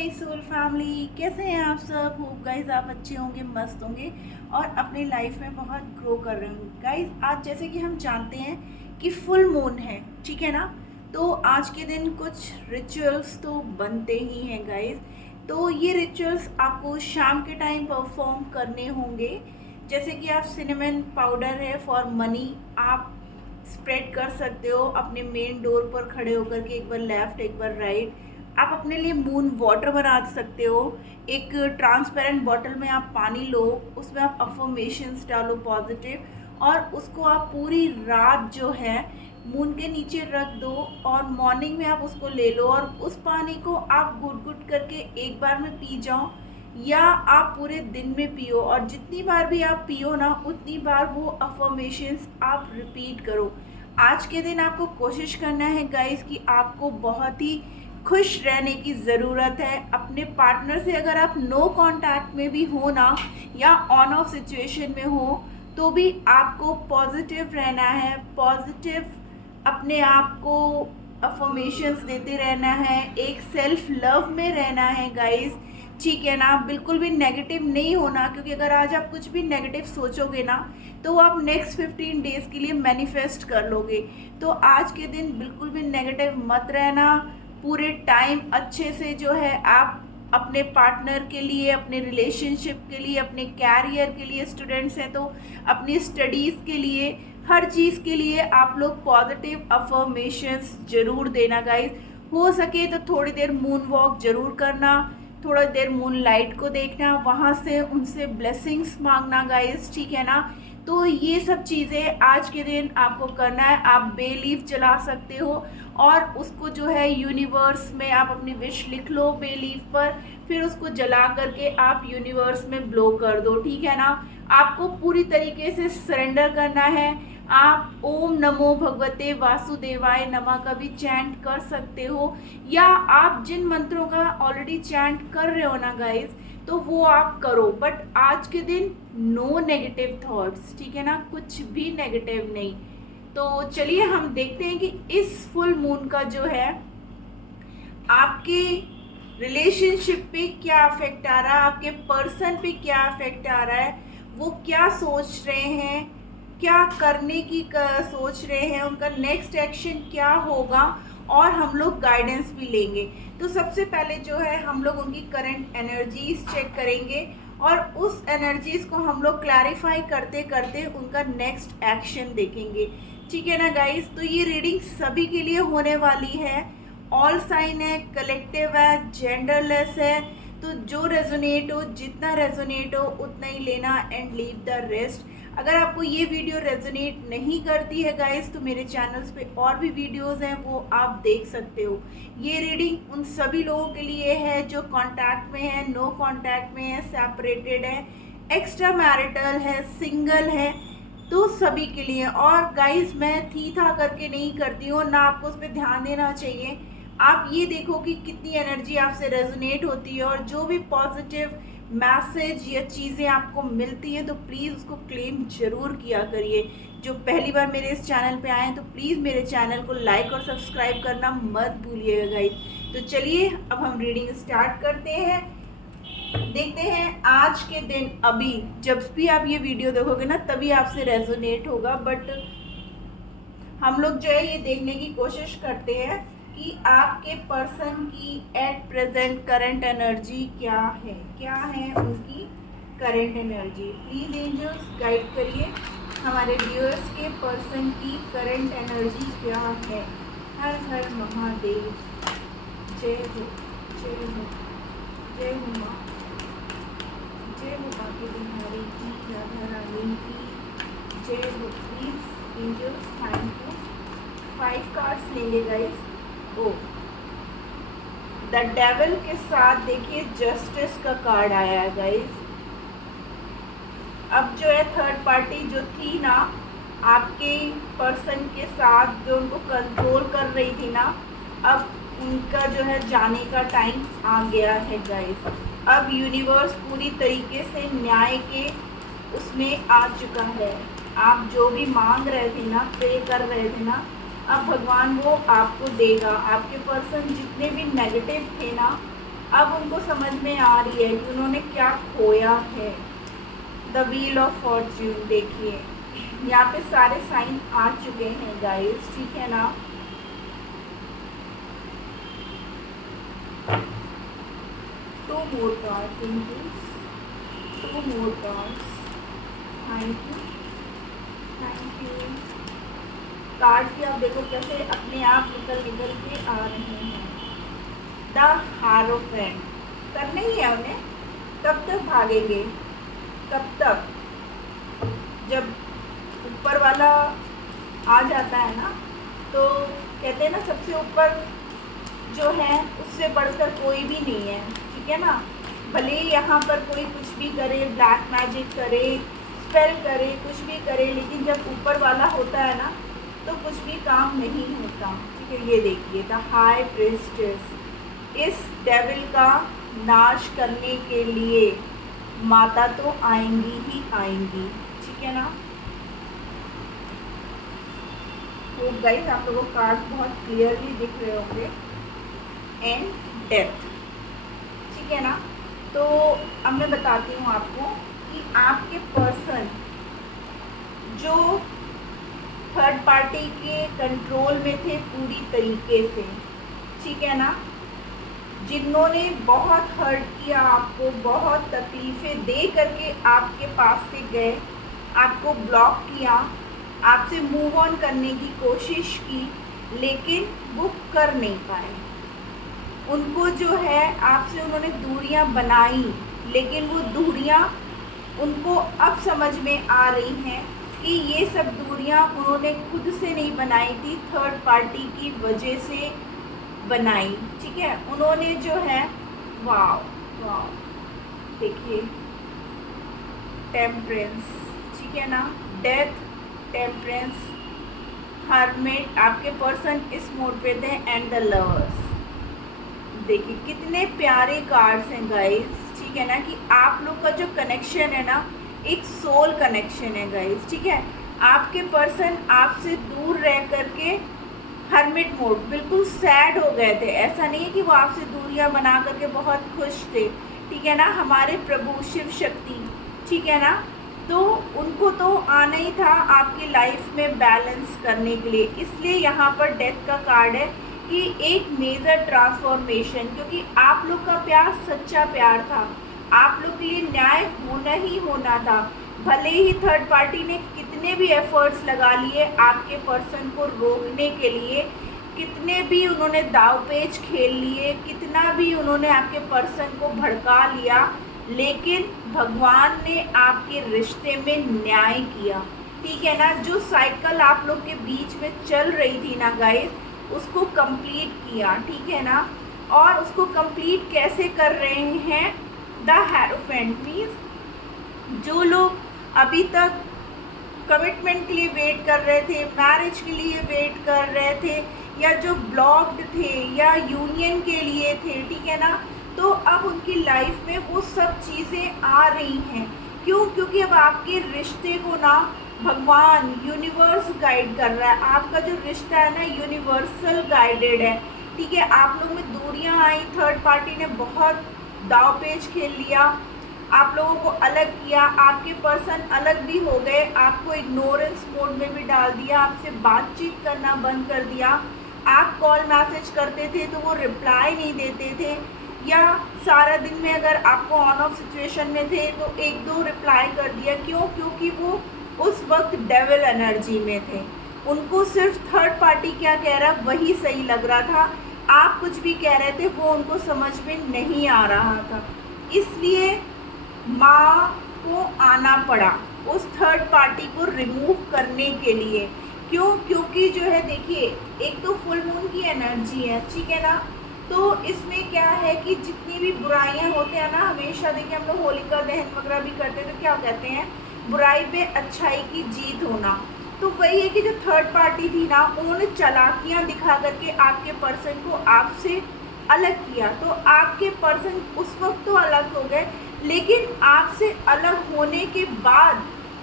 मेरी soul family, कैसे हैं आप सब। होप गाइस आप अच्छे होंगे, मस्त होंगे और अपनी लाइफ में बहुत ग्रो कर रहे होंगे। गाइस आज जैसे कि हम जानते हैं कि फुल मून है, ठीक है ना। तो आज के दिन कुछ रिचुअल्स तो बनते ही हैं गाइस। तो ये रिचुअल्स आपको शाम के टाइम परफॉर्म करने होंगे। जैसे कि आप सिनेमन पाउडर है फॉर मनी, आप स्प्रेड कर सकते हो अपने मेन डोर पर खड़े होकर के, एक बार लेफ्ट एक बार राइट। आप अपने लिए मून वाटर बना सकते हो। एक ट्रांसपेरेंट बॉटल में आप पानी लो, उसमें आप अफर्मेशंस डालो पॉजिटिव, और उसको आप पूरी रात जो है मून के नीचे रख दो, और मॉर्निंग में आप उसको ले लो और उस पानी को आप घुट घुट करके एक बार में पी जाओ, या आप पूरे दिन में पियो। और जितनी बार भी आप पियो ना, उतनी बार वो अफर्मेशंस आप रिपीट करो। आज के दिन आपको कोशिश करना है गाइस कि आपको बहुत ही खुश रहने की ज़रूरत है। अपने पार्टनर से अगर आप नो कांटेक्ट में भी हो ना, या ऑन ऑफ सिचुएशन में हो, तो भी आपको पॉजिटिव रहना है। पॉजिटिव अपने आप को अफर्मेशंस देते रहना है, एक सेल्फ लव में रहना है गाइस, ठीक है ना। बिल्कुल भी नेगेटिव नहीं होना, क्योंकि अगर आज आप कुछ भी नेगेटिव सोचोगे ना, तो आप नेक्स्ट 15 डेज़ के लिए मैनिफेस्ट कर लोगे। तो आज के दिन बिल्कुल भी नेगेटिव मत रहना। पूरे टाइम अच्छे से जो है आप अपने पार्टनर के लिए, अपने रिलेशनशिप के लिए, अपने कैरियर के लिए, स्टूडेंट्स हैं तो अपनी स्टडीज़ के लिए, हर चीज़ के लिए आप लोग पॉजिटिव अफर्मेशंस ज़रूर देना गाइस। हो सके तो थोड़ी देर मून वॉक ज़रूर करना, थोड़ा देर मून लाइट को देखना, वहाँ से उनसे ब्लेसिंग्स मांगना गाइस, ठीक है ना। तो ये सब चीज़ें आज के दिन आपको करना है। आप बे लीफ जला सकते हो और उसको जो है यूनिवर्स में आप अपनी विश लिख लो बे लीफ पर, फिर उसको जला करके आप यूनिवर्स में ब्लो कर दो, ठीक है ना। आपको पूरी तरीके से सरेंडर करना है। आप ओम नमो भगवते वासुदेवाय नमः का भी चैंट कर सकते हो, या आप जिन मंत्रों का ऑलरेडी चैंट कर रहे हो ना गाइस, तो वो आप करो। बट आज के दिन नो नेगेटिव थॉट्स, ठीक है ना, कुछ भी नेगेटिव नहीं। तो चलिए हम देखते हैं कि इस फुल मून का जो है आपके रिलेशनशिप पे क्या इफेक्ट आ रहा है, आपके पर्सन पे क्या इफेक्ट आ रहा है, वो क्या सोच रहे हैं, क्या करने की सोच रहे हैं, उनका नेक्स्ट एक्शन क्या होगा, और हम लोग गाइडेंस भी लेंगे। तो सबसे पहले जो है हम लोग उनकी करंट एनर्जीज चेक करेंगे, और उस एनर्जीज को हम लोग क्लैरिफाई करते करते उनका नेक्स्ट एक्शन देखेंगे, ठीक है ना गाइस। तो ये रीडिंग सभी के लिए होने वाली है, ऑल साइन है, कलेक्टिव है, जेंडरलेस है। तो जो रेजोनेट हो, जितना रेजोनेट हो उतना ही लेना एंड लीव द रेस्ट। अगर आपको ये वीडियो रेजोनेट नहीं करती है गाइस, तो मेरे चैनल्स पे और भी वीडियोस हैं, वो आप देख सकते हो। ये रीडिंग उन सभी लोगों के लिए है जो कांटेक्ट में है, नो कांटेक्ट में है, सेपरेटेड है, एक्स्ट्रा मैरिटल है, सिंगल है, तो सभी के लिए। और गाइस मैं थी था करके नहीं करती हूँ ना, आपको उस पर ध्यान देना चाहिए। आप ये देखो कि कितनी एनर्जी आपसे रेजोनेट होती है, और जो भी पॉजिटिव मैसेज या चीज़ें आपको मिलती हैं तो प्लीज़ उसको क्लेम ज़रूर किया करिए। जो पहली बार मेरे इस चैनल पे आए हैं तो प्लीज़ मेरे चैनल को लाइक और सब्सक्राइब करना मत भूलिएगा गाइस। तो चलिए अब हम रीडिंग स्टार्ट करते हैं। देखते हैं आज के दिन, अभी जब भी आप ये वीडियो देखोगे ना, तभी आपसे रेजोनेट होगा। बट हम लोग जो है ये देखने की कोशिश करते हैं कि आपके पर्सन की एट प्रेजेंट करंट एनर्जी क्या है उनकी current energy. Please angels guide करिए हमारे व्यूअर्स के पर्सन की करंट एनर्जी क्या है। हर हर महादेव, जय हो, जय हो, जय हो माँ, जय हो बाकी बिहारी की, राधा रानी की जय हो। Please angels thank you. 5 cards लेंगे गाइस। ओ द डेविल के साथ देखिए जस्टिस का कार्ड आया है गाइस। अब जो है थर्ड पार्टी जो थी ना आपके पर्सन के साथ, जो उनको कंट्रोल कर रही थी ना, अब उनका जो है जाने का टाइम आ गया है गाइस। अब यूनिवर्स पूरी तरीके से न्याय के उसमें आ चुका है। आप जो भी मांग रहे थे ना, प्रे कर रहे थे ना, अब भगवान वो आपको देगा। आपके पर्सन जितने भी नेगेटिव थे ना, अब उनको समझ में आ रही है कि उन्होंने क्या खोया है। द व्हील ऑफ फॉर्च्यून देखिए, यहाँ पे सारे साइन आ चुके हैं गाइस, ठीक है ना। Two more cards, two more cards, thank you, thank you. Card की आप देखो कैसे अपने आप निकल के आ रहे हैं। द हारोफेंट, करना ही है उन्हें। कब तक भागेंगे, कब तक, जब ऊपर वाला आ जाता है ना, तो कहते हैं ना सबसे ऊपर जो है उससे बढ़कर कोई भी नहीं है, ठीक है ना। भले ही यहाँ पर कोई कुछ भी करे, ब्लैक मैजिक करे, स्पेल करे, कुछ भी करे, लेकिन जब ऊपर वाला होता है ना तो कुछ भी काम नहीं होता, ठीक है। ये देखिए द हाई प्रीस्टेस, इस डेविल का नाश करने के लिए माता तो आएंगी ही आएंगी, ठीक है ना। तो गाइस आप लोगों को कार्ड्स बहुत क्लियरली दिख रहे होंगे। एंड डेथ, ठीक है ना। तो अब मैं बताती हूँ आपको कि आपके पर्सन जो थर्ड पार्टी के कंट्रोल में थे पूरी तरीके से, ठीक है ना, जिन्होंने बहुत हर्ट किया आपको, बहुत तकलीफ़ें दे करके आपके पास से गए, आपको ब्लॉक किया, आपसे मूव ऑन करने की कोशिश की, लेकिन वो कर नहीं पाए। उनको जो है आपसे उन्होंने दूरियां बनाई, लेकिन वो दूरियां उनको अब समझ में आ रही हैं कि ये सब दूरियां उन्होंने खुद से नहीं बनाई थी, थर्ड पार्टी की वजह से बनाई, ठीक है। उन्होंने जो है वाव वाव देखिए टेम्परेंस, ठीक है ना, डेथ, टेम्परेंस, हर्मिट, आपके पर्सन इस मोड पे थे, एंड द लवर्स। देखिए कितने प्यारे कार्ड्स हैं गाइस, ठीक है ना, कि आप लोग का जो कनेक्शन है ना एक सोल कनेक्शन है गाइस, ठीक है। आपके पर्सन आपसे दूर रह करके हर्मिट मोड, बिल्कुल सैड हो गए थे। ऐसा नहीं है कि वो आपसे दूरियां बना करके बहुत खुश थे, ठीक है ना। हमारे प्रभु शिव शक्ति, ठीक है ना, तो उनको तो आना ही था आपकी लाइफ में बैलेंस करने के लिए। इसलिए यहाँ पर डेथ का कार्ड है कि एक मेजर ट्रांसफॉर्मेशन, क्योंकि आप लोग का प्यार सच्चा प्यार था, आप लोग के लिए न्याय होना ही होना था। भले ही थर्ड पार्टी ने कितने भी एफर्ट्स लगा लिए आपके पर्सन को रोकने के लिए, कितने भी उन्होंने दावपेच खेल लिए, कितना भी उन्होंने आपके पर्सन को भड़का लिया, लेकिन भगवान ने आपके रिश्ते में न्याय किया, ठीक है ना। जो साइकिल आप लोग के बीच में चल रही थी ना गाइस, उसको कंप्लीट किया, ठीक है ना। और उसको कंप्लीट कैसे कर रहे हैं, द हेरोफेंट मीन्स जो लोग अभी तक कमिटमेंट के लिए वेट कर रहे थे, मैरिज के लिए वेट कर रहे थे, या जो ब्लॉक्ड थे या यूनियन के लिए थे, ठीक है ना, तो अब उनकी लाइफ में वो सब चीज़ें आ रही हैं। क्यों? क्योंकि अब आपके रिश्ते को ना भगवान यूनिवर्स गाइड कर रहा है। आपका जो रिश्ता है ना यूनिवर्सल गाइडेड है, ठीक है। आप लोग में दूरियां आई, थर्ड पार्टी ने बहुत दावपेच खेल लिया, आप लोगों को अलग किया, आपके पर्सन अलग भी हो गए, आपको इग्नोरेंस मोड में भी डाल दिया, आपसे बातचीत करना बंद कर दिया। आप कॉल मैसेज करते थे तो वो रिप्लाई नहीं देते थे, या सारा दिन में अगर आपको ऑन ऑफ सिचुएशन में थे तो एक दो रिप्लाई कर दिया। क्यों? क्योंकि वो उस वक्त डेविल एनर्जी में थे। उनको सिर्फ थर्ड पार्टी क्या कह रहा है वही सही लग रहा था, आप कुछ भी कह रहे थे वो उनको समझ में नहीं आ रहा था। इसलिए माँ को आना पड़ा उस थर्ड पार्टी को रिमूव करने के लिए। क्यों? क्योंकि जो है देखिए एक तो फुल मून की एनर्जी है, ठीक है ना, तो इसमें क्या है कि जितनी भी बुराइयां होते हैं ना, हमेशा देखिए हम लोग होलिका दहन वगैरह भी करते हैं तो क्या कहते हैं, बुराई पे अच्छाई की जीत होना। तो वही है कि जो थर्ड पार्टी थी ना, उन्होंने चालाकियां दिखा करके आपके पर्सन को आपसे अलग किया। तो आपके पर्सन उस वक्त तो अलग हो गए, लेकिन आपसे अलग होने के बाद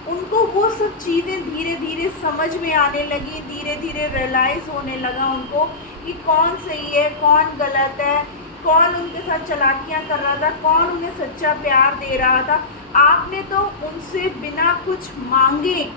उनको वो सब चीज़ें धीरे धीरे समझ में आने लगी, धीरे धीरे रियलाइज़ होने लगा उनको कि कौन सही है कौन गलत है, कौन उनके साथ चालाकियाँ कर रहा था, कौन उन्हें सच्चा प्यार दे रहा था। आपने तो उनसे बिना कुछ मांगे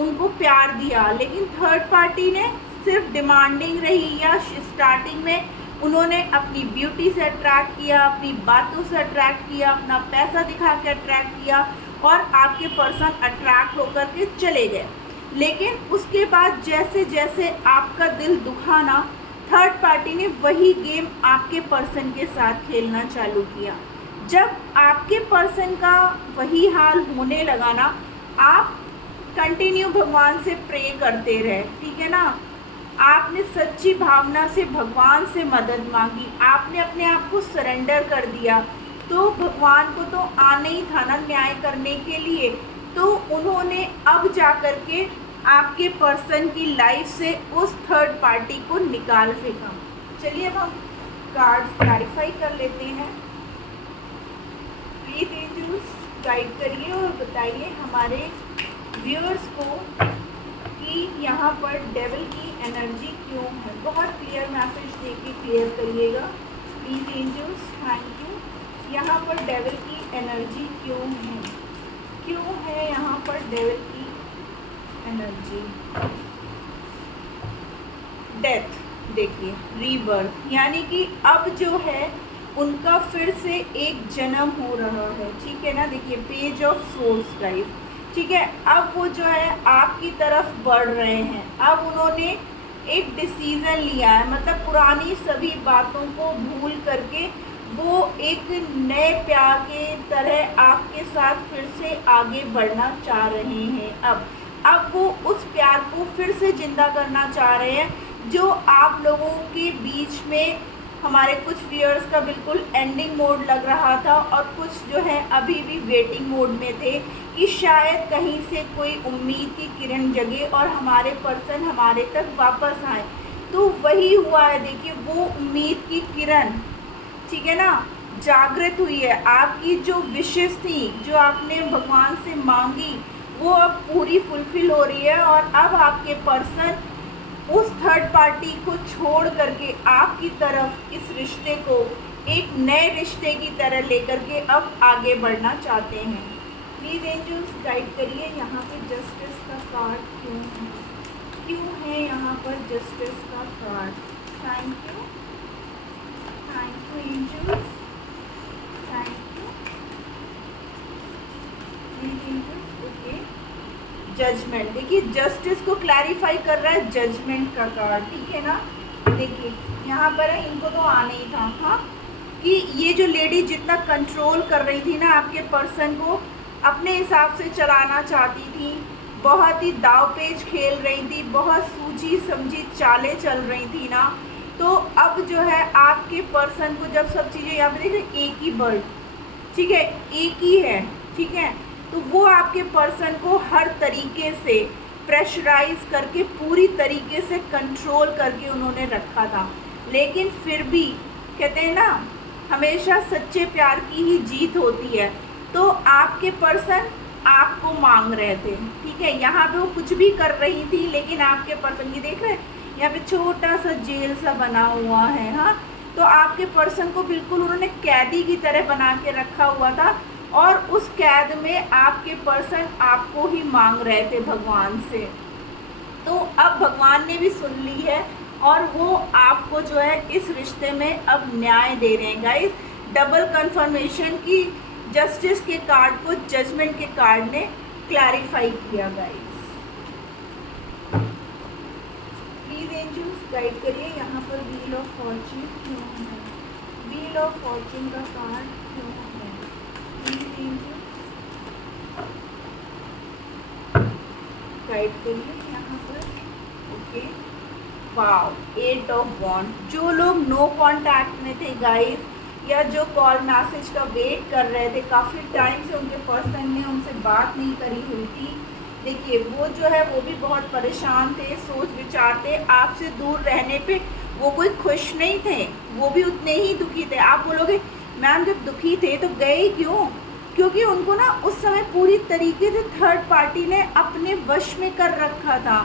उनको प्यार दिया, लेकिन थर्ड पार्टी ने सिर्फ डिमांडिंग रही, या स्टार्टिंग में उन्होंने अपनी ब्यूटी से अट्रैक्ट किया, अपनी बातों से अट्रैक्ट किया, अपना पैसा दिखा के अट्रैक्ट किया और आपके पर्सन अट्रैक्ट होकर के चले गए। लेकिन उसके बाद जैसे जैसे आपका दिल दुखा ना, थर्ड पार्टी ने वही गेम आपके पर्सन के साथ खेलना चालू किया। जब आपके पर्सन का वही हाल होने लगा ना, आप कंटिन्यू भगवान से प्रे करते रहे, ठीक है ना। आपने सच्ची भावना से भगवान से मदद मांगी, आपने अपने आप को सरेंडर कर दिया, तो भगवान को तो आना ही था ना न्याय करने के लिए। तो उन्होंने अब जा कर के आपके पर्सन की लाइफ से उस थर्ड पार्टी को निकाल फेंका। चलिए अब हम कार्ड्स क्लैरिफाई कर लेते हैं। प्लीज एंजल्स गाइड करिए और बताइए हमारे व्यूअर्स को कि यहाँ पर डेविल की एनर्जी क्यों है। बहुत क्लियर मैसेज दे के क्लियर करिएगा प्लीज एंजल्स, थैंक यू। यहाँ पर डेविल की एनर्जी क्यों है यहाँ पर डेविल की एनर्जी। डेथ, देखिए रीबर्थ, यानी कि अब जो है उनका फिर से एक जन्म हो रहा है, ठीक है ना। देखिए पेज ऑफ सोल्स गाइस, ठीक है। अब वो जो है आपकी तरफ बढ़ रहे हैं, अब उन्होंने एक डिसीज़न लिया है, मतलब पुरानी सभी बातों को भूल करके वो एक नए प्यार के तरह आपके साथ फिर से आगे बढ़ना चाह रहे हैं। अब वो उस प्यार को फिर से जिंदा करना चाह रहे हैं जो आप लोगों के बीच में हमारे कुछ व्यूअर्स का बिल्कुल एंडिंग मोड लग रहा था, और कुछ जो है अभी भी वेटिंग मोड में थे कि शायद कहीं से कोई उम्मीद की किरण जगे और हमारे पर्सन हमारे तक वापस आए। तो वही हुआ है, देखिए वो उम्मीद की किरण, ठीक है ना, जागृत हुई है। आपकी जो विशेष थी, जो आपने भगवान से मांगी, वो अब पूरी फुलफिल हो रही है। और अब आपके पर्सन उस थर्ड पार्टी को छोड़ करके आपकी तरफ इस रिश्ते को एक नए रिश्ते की तरह लेकर के अब आगे बढ़ना चाहते हैं। प्लीज एंजल्स गाइड करिए यहाँ पे जस्टिस का कार्ड क्यों है यहाँ पर जस्टिस का card. Thank you angels, thank you angels. Okay, judgement, देखिए जस्टिस को क्लैरिफाई कर रहा है जजमेंट का कार्ड, ठीक है ना। देखिए यहाँ पर है, इनको तो आना ही था, हाँ, कि ये जो लेडी जितना कंट्रोल कर रही थी ना आपके पर्सन को, अपने हिसाब से चलाना चाहती थी, बहुत ही दाव पेच खेल रही थी, बहुत सूझी समझी चालें चल रही थी ना। तो अब जो है आपके पर्सन को जब सब चीज़ें यहाँ पे देखिए एक ही बर्ड, ठीक है, एक ही है, ठीक है, तो वो आपके पर्सन को हर तरीके से प्रेशराइज करके पूरी तरीके से कंट्रोल करके उन्होंने रखा था। लेकिन फिर भी कहते हैं ना, हमेशा सच्चे प्यार की ही जीत होती है। तो आपके पर्सन आपको मांग रहे थे, ठीक है, यहाँ पे वो कुछ भी कर रही थी, लेकिन आपके पर्सन की देख रहे हैं यहाँ पे छोटा सा जेल सा बना हुआ है, हाँ, तो आपके पर्सन को बिल्कुल उन्होंने कैदी की तरह बना के रखा हुआ था, और उस कैद में आपके पर्सन आपको ही मांग रहे थे भगवान से। तो अब भगवान ने भी सुन ली है और वो आपको जो है इस रिश्ते में अब न्याय दे रहे हैं गाइस। डबल कंफर्मेशन की जस्टिस के कार्ड को जजमेंट के कार्ड ने क्लैरिफाई किया गाइस। प्लीज एंजल्स गाइड करिए यहाँ पर व्हील ऑफ फॉर्च्यून क्यों है, व्हील ऑफ फॉर्च्यून का कार्ड क्यों है। प्लीज एंजल्स गाइड करिए यहाँ पर। ओके, वाओ, 8 ऑफ वॉन्ड। जो लोग नो कॉन्टैक्ट में थे गाइस, या जो कॉल मैसेज का वेट कर रहे थे, काफ़ी टाइम से उनके पर्सन ने उनसे बात नहीं करी हुई थी, देखिए वो जो है वो भी बहुत परेशान थे, सोच विचार थे, आपसे दूर रहने पे वो कोई खुश नहीं थे, वो भी उतने ही दुखी थे। आप बोलोगे मैम जब दुखी थे तो गए क्यों, क्योंकि उनको ना उस समय पूरी तरीके से थर्ड पार्टी ने अपने वश में कर रखा था।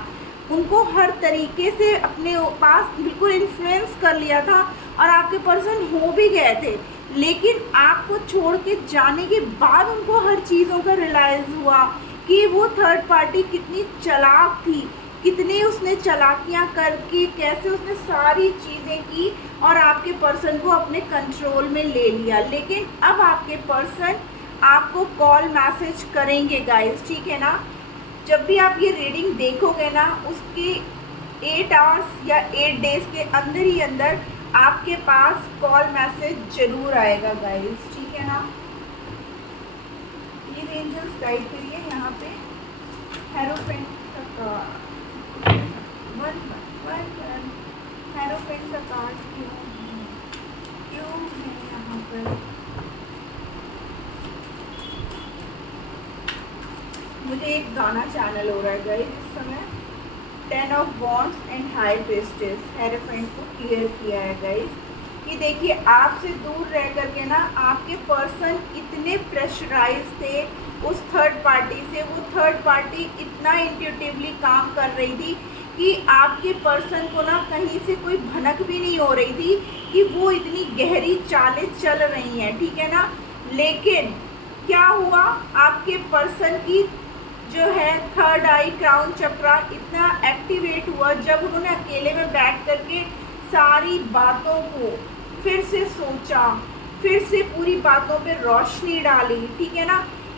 उनको हर तरीके से अपने पास बिल्कुल इन्फ्लुएंस कर लिया था और आपके पर्सन हो भी गए थे, लेकिन आपको छोड़ के जाने के बाद उनको हर चीज़ों का रियलाइज़ हुआ कि वो थर्ड पार्टी कितनी चालाक थी, कितनी उसने चालाकियाँ करके कैसे उसने सारी चीज़ें की और आपके पर्सन को अपने कंट्रोल में ले लिया। लेकिन अब आपके पर्सन आपको कॉल मैसेज करेंगे गाइस, ठीक है ना। जब भी आप ये रीडिंग देखोगे ना, उसके 8 आवर्स या 8 डेज के अंदर ही अंदर आपके पास कॉल मैसेज जरूर आएगा गाइस, ठीक है ना। प्लीज एंजल्स गाइड करिए यहाँ पे हेरोफेंट का हेरोफेंट का कार्ड क्यों है यहाँ पर। मुझे एक गाना चैनल हो रहा है गाइस इस समय। 10 of wands and high priestess hierophant को क्लियर किया है गाइस कि देखिए आपसे दूर रह करके ना आपके पर्सन इतने प्रेशराइज थे उस थर्ड पार्टी से। वो थर्ड पार्टी इतना इंट्यूटिवली काम कर रही थी कि आपके पर्सन को ना कहीं से कोई भनक भी नहीं हो रही थी कि वो इतनी गहरी चालें चल रही हैं, ठीक है ना। लेकिन क्या हुआ, आपके पर्सन की जो है थर्ड आई क्राउन चक्रा इतना एक्टिवेट हुआ जब उन्होंने अकेले में बैठ करके सारी बातों को फिर से सोचा, फिर से पूरी बातों पे रोशनी डाली, ठीक है ना।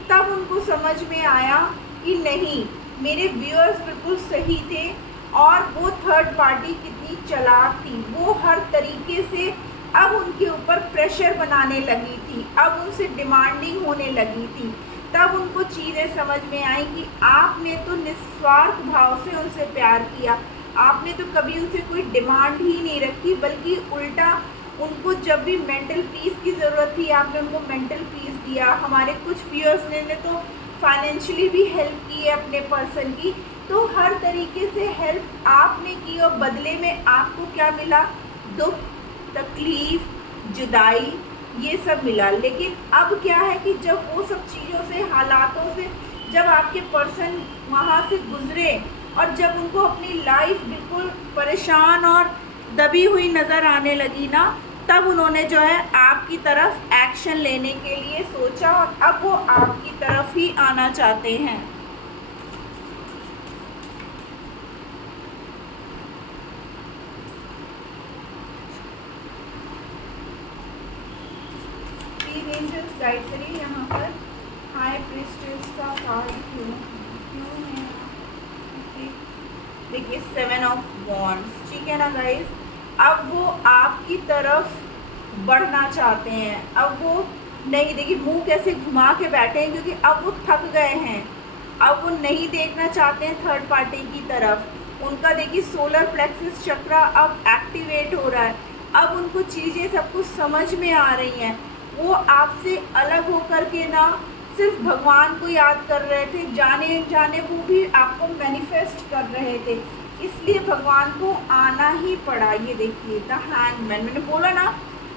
तब उनको समझ में आया कि नहीं, मेरे व्यूअर्स बिल्कुल सही थे और वो थर्ड पार्टी कितनी चालाक थी। वो हर तरीके से अब उनके ऊपर प्रेशर बनाने लगी थी, अब उनसे डिमांडिंग होने लगी थी। तब उनको चीज़ें समझ में आई कि आपने तो निस्वार्थ भाव से उनसे प्यार किया, आपने तो कभी उनसे कोई डिमांड ही नहीं रखी, बल्कि उल्टा उनको जब भी मेंटल पीस की ज़रूरत थी आपने उनको मेंटल पीस दिया। हमारे कुछ व्यूअर्स ने तो फाइनेंशियली भी हेल्प की है अपने पर्सन की, तो हर तरीके से हेल्प आपने की और बदले में आपको क्या मिला, दुख, तकलीफ, जुदाई, ये सब मिला। लेकिन अब क्या है कि जब वो सब चीज़ों से, हालातों से जब आपके पर्सन वहाँ से गुजरे और जब उनको अपनी लाइफ बिल्कुल परेशान और दबी हुई नज़र आने लगी ना, तब उन्होंने जो है आपकी तरफ एक्शन लेने के लिए सोचा और अब वो आपकी तरफ ही आना चाहते हैं। प्लीज एंजल्स गाइड करिए यहाँ पर हाई प्रीस्टेस का कार्ड क्यों है। देखिए 7 ऑफ वॉन्ड्स, ठीक है ना गाइस। अब वो आपकी तरफ बढ़ना चाहते हैं। अब वो नहीं, देखिए मुंह कैसे घुमा के बैठे हैं क्योंकि अब वो थक गए हैं। अब वो नहीं देखना चाहते हैं थर्ड पार्टी की तरफ। उनका देखिए सोलर प्लेक्सस चक्रा अब एक्टिवेट हो रहा है। अब उनको चीज़ें सब कुछ समझ में आ रही हैं। वो आपसे अलग होकर के ना सिर्फ भगवान को याद कर रहे थे, जाने जाने वो भी आपको मैनिफेस्ट कर रहे थे, इसलिए भगवान को आना ही पड़ा। ये देखिए द हैंगमैन, मैंने बोला ना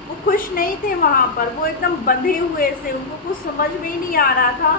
वो खुश नहीं थे वहाँ पर, वो एकदम बंधे हुए से, उनको कुछ समझ में ही नहीं आ रहा था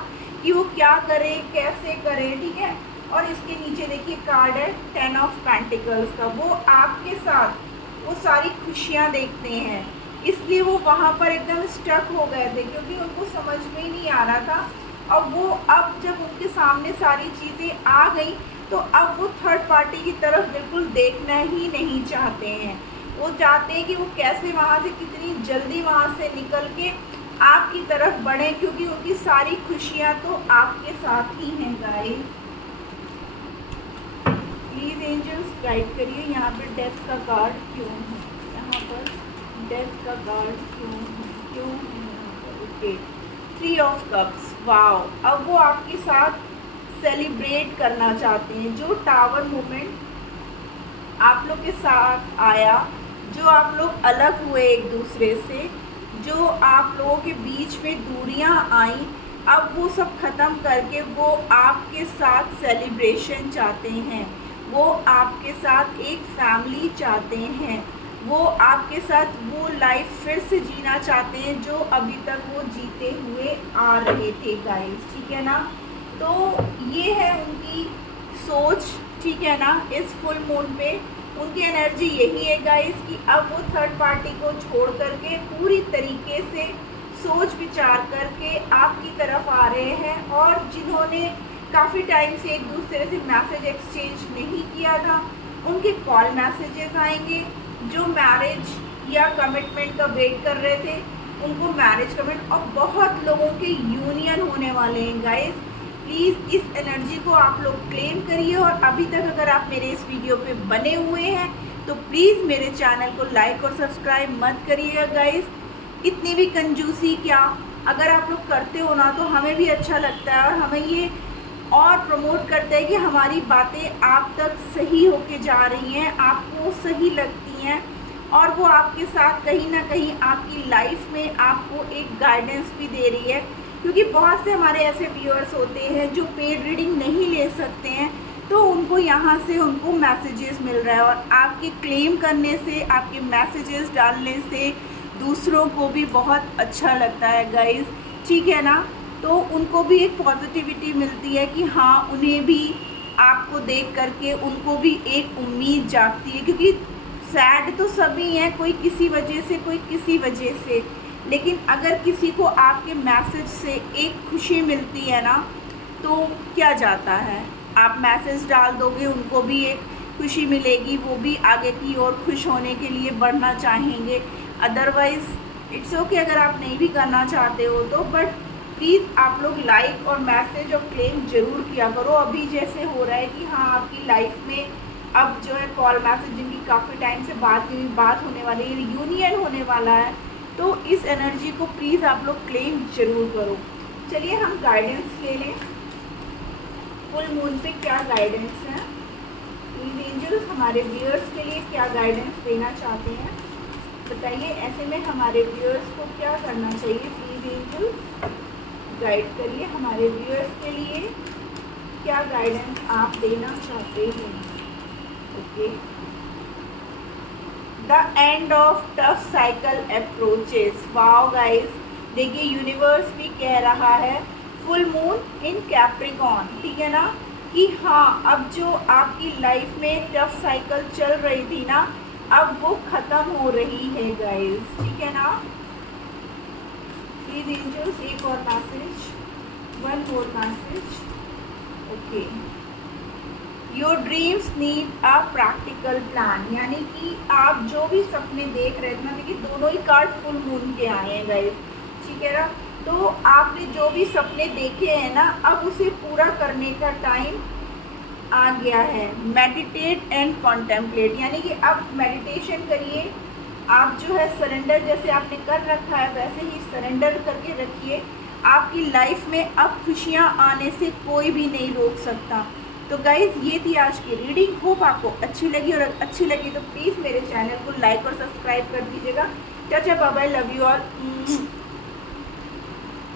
कि वो क्या करे, कैसे करे, ठीक है। और इसके नीचे देखिए कार्ड है 10 ऑफ पेंटिकल्स का। वो आपके साथ वो सारी खुशियाँ देखते हैं, इसलिए वो वहाँ पर एकदम स्टक हो गए थे क्योंकि उनको समझ में ही नहीं आ रहा था। और वो अब जब उनके सामने सारी चीज़ें आ गई तो अब वो थर्ड पार्टी की तरफ बिल्कुल देखना ही नहीं चाहते हैं। वो चाहते हैं कि वो कैसे वहाँ से, कितनी जल्दी वहाँ से निकल के आपकी तरफ बढ़े, क्योंकि उनकी सारी खुशियाँ तो आपके साथ ही हैं गाइस। प्लीज एंजल्स गाइड करिए यहाँ पे डेथ का कार्ड क्यों है, यहाँ पर डेथ का कार्ड क्यों है। Okay 3 of cups, wow. अब वो आपके साथ सेलिब्रेट करना चाहते हैं। जो टावर मोमेंट आप लोग के साथ आया, जो आप लोग अलग हुए एक दूसरे से, जो आप लोगों के बीच में दूरियां आई, अब वो सब ख़त्म करके वो आपके साथ सेलिब्रेशन चाहते हैं। वो आपके साथ एक फैमिली चाहते हैं। वो आपके साथ वो लाइफ फिर से जीना चाहते हैं जो अभी तक वो जीते हुए आ रहे थे गाइस, ठीक है ना। तो ये है उनकी सोच, ठीक है ना, इस फुल मून पे उनकी एनर्जी यही है गाइस कि अब वो थर्ड पार्टी को छोड़ करके पूरी तरीके से सोच विचार करके आपकी तरफ आ रहे हैं। और जिन्होंने काफ़ी टाइम से एक दूसरे से मैसेज एक्सचेंज नहीं किया था, उनके कॉल मैसेजेस आएंगे। जो मैरिज या कमिटमेंट का वेट कर रहे थे, उनको मैरिज कमिट, और बहुत लोगों के यूनियन होने वाले हैं गाइस। प्लीज़ इस एनर्जी को आप लोग क्लेम करिए। और अभी तक अगर आप मेरे इस वीडियो पे बने हुए हैं तो प्लीज़ मेरे चैनल को लाइक और सब्सक्राइब मत करिएगा गाइस। इतनी भी कंजूसी क्या, अगर आप लोग करते हो ना तो हमें भी अच्छा लगता है, और हमें ये और प्रमोट करता है कि हमारी बातें आप तक सही होके जा रही हैं, आपको सही लगती हैं, और वो आपके साथ कहीं ना कहीं आपकी लाइफ में आपको एक गाइडेंस भी दे रही है। क्योंकि बहुत से हमारे ऐसे व्यूअर्स होते हैं जो पेड रीडिंग नहीं ले सकते हैं, तो उनको यहाँ से उनको मैसेजेस मिल रहा है, और आपके क्लेम करने से, आपके मैसेजेस डालने से दूसरों को भी बहुत अच्छा लगता है गाइस, ठीक है ना। तो उनको भी एक पॉजिटिविटी मिलती है कि हाँ, उन्हें भी आपको देख करके उनको भी एक उम्मीद जागती है। क्योंकि सैड तो सभी हैं, कोई किसी वजह से, कोई किसी वजह से, लेकिन अगर किसी को आपके मैसेज से एक खुशी मिलती है ना, तो क्या जाता है, आप मैसेज डाल दोगे, उनको भी एक खुशी मिलेगी, वो भी आगे की ओर खुश होने के लिए बढ़ना चाहेंगे। अदरवाइज़ इट्स ओके अगर आप नहीं भी करना चाहते हो तो, बट प्लीज़ आप लोग लाइक और मैसेज और क्लेम ज़रूर किया करो। अभी जैसे हो रहा है कि हाँ, आपकी लाइफ में अब जो है कॉल मैसेज, जिनकी काफ़ी टाइम से बात होने वाली है, यूनियन होने वाला है, तो इस एनर्जी को प्लीज़ आप लोग क्लेम ज़रूर करो। चलिए हम गाइडेंस ले लें, फुल मून पे क्या गाइडेंस है, प्लीज एंजल्स हमारे व्यूअर्स के लिए क्या गाइडेंस देना चाहते हैं बताइए। ऐसे में हमारे व्यूअर्स को क्या करना चाहिए, प्लीज एंजल्स गाइड करिए हमारे व्यूअर्स के लिए, क्या गाइडेंस आप देना चाहते हैं। Okay, the end of tough cycle approaches. Wow guys, देखिए यूनिवर्स भी कह रहा है फुल मून इन कैप्रिकॉन, ठीक है ना, कि हाँ, अब जो आपकी लाइफ में टफ साइकिल चल रही थी ना, अब वो ख़त्म हो रही है गाइस, ठीक है ना। प्लीज एंजल्स एक और message, one more message. Okay, your dreams need a practical plan, यानी कि आप जो भी सपने देख रहे थे ना, देखिए दोनों ही कार्ड फुल मून के आए हैं गाइस, ठीक है ना। तो आपने जो भी सपने देखे हैं ना, अब उसे पूरा करने का टाइम आ गया है। मेडिटेट एंड कॉन्टेम्पलेट, यानी कि अब मेडिटेशन करिए, आप जो है सरेंडर जैसे आपने कर रखा है वैसे ही सरेंडर करके रखिए। आपकी लाइफ में अब खुशियाँ आने से कोई भी नहीं रोक सकता। तो गाइज़, ये थी आज की रीडिंग, होप आपको अच्छी लगी, और अच्छी लगी तो प्लीज़ मेरे चैनल को लाइक और सब्सक्राइब कर दीजिएगा। चाचा bye bye, love you all.